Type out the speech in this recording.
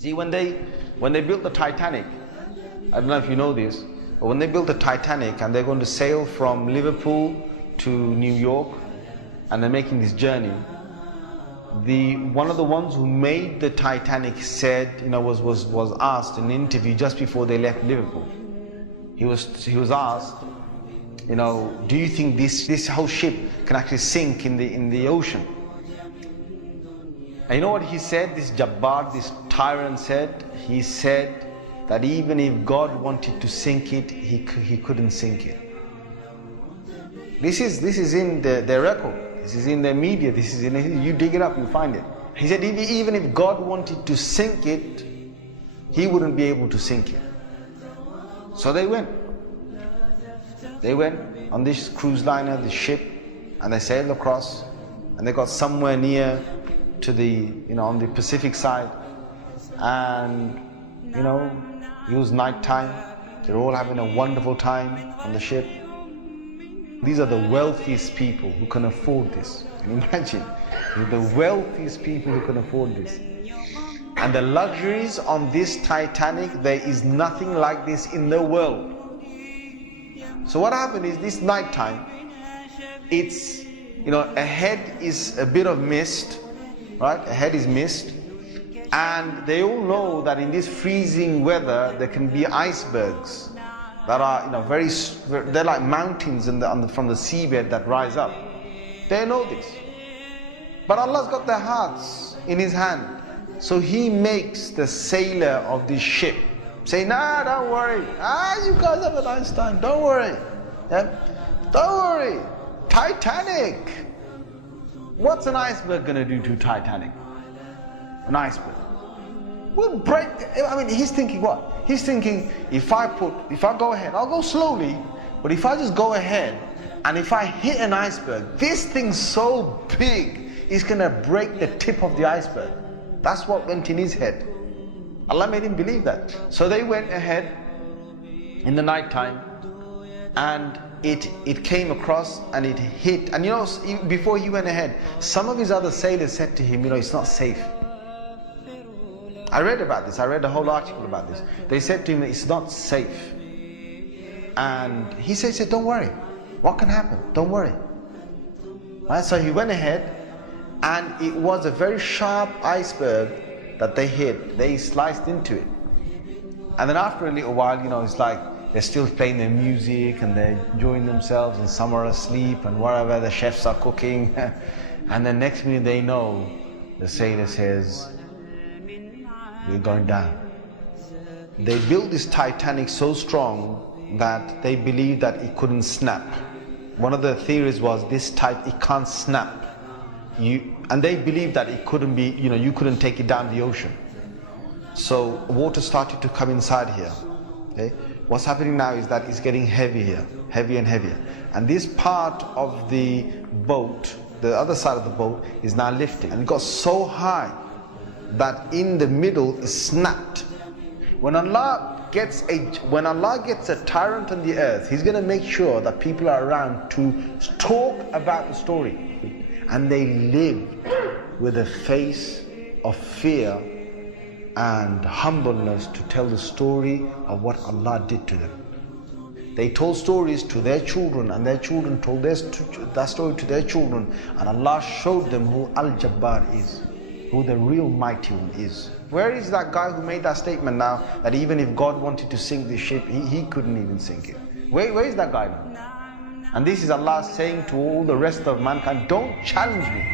See, when they built the Titanic, I don't know if you know this, but when they built the Titanic and they're going to sail from Liverpool to New York, and they're making this journey, one of the ones who made the Titanic said, was asked in an interview just before they left Liverpool. He was asked, do you think this whole ship can actually sink in the ocean? And you know what he said? This Jabbar, this tyrant said. He said that even if God wanted to sink it, he couldn't sink it. This is in their record. This is in their media. This is you dig it up, you find it. He said even if God wanted to sink it, he wouldn't be able to sink it. So they went. They went on this cruise liner, this ship, and they sailed across, and they got somewhere near to on the Pacific side, and it was night time. They're all having a wonderful time on the ship. These are the wealthiest people who can afford this. Can you imagine? The wealthiest people who can afford this. And the luxuries on this Titanic, there is nothing like this in the world. So what happened is, this night time, it's, ahead is a bit of mist, right? Ahead is mist. And they all know that in this freezing weather, there can be icebergs that are, they're like mountains from the seabed that rise up. They know this. But Allah's got their hearts in His hand. So He makes the sailor of this ship say, nah, don't worry. You guys have a nice time. Don't worry. Yeah? Don't worry. Titanic. What's an iceberg going to do to Titanic? An iceberg will break. He's thinking what? He's thinking, if I go ahead, I'll go slowly, but if I just go ahead, and if I hit an iceberg, this thing's so big, it's going to break the tip of the iceberg. That's what went in his head. Allah made him believe that. So they went ahead in the night time, and it came across and it hit. And before he went ahead, some of his other sailors said to him, it's not safe. I read about this. I read a whole article about this. They said to him, it's not safe. And he said, don't worry. What can happen? Don't worry. Right? So he went ahead, and it was a very sharp iceberg that they hit. They sliced into it. And then after a little while, it's like they're still playing their music and they're enjoying themselves, and some are asleep and whatever, the chefs are cooking. And the next minute they know, the sailor says, we're going down. They built this Titanic so strong that they believed that it couldn't snap. One of the theories was it can't snap. And they believed that it couldn't be, you couldn't take it down the ocean. So water started to come inside here. Okay? What's happening now is that it's getting heavy here, heavier and heavier. And this part of the boat, the other side of the boat, is now lifting. And it got so high that in the middle is snapped. When Allah gets a tyrant on the earth, He's going to make sure that people are around to talk about the story. And they lived with a face of fear and humbleness to tell the story of what Allah did to them. They told stories to their children, and their children told that story to their children, and Allah showed them who Al-Jabbar is, who the real mighty one is. Where is that guy who made that statement now, that even if God wanted to sink this ship, he couldn't even sink it? Where is that guy now? And this is Allah saying to all the rest of mankind, don't challenge me.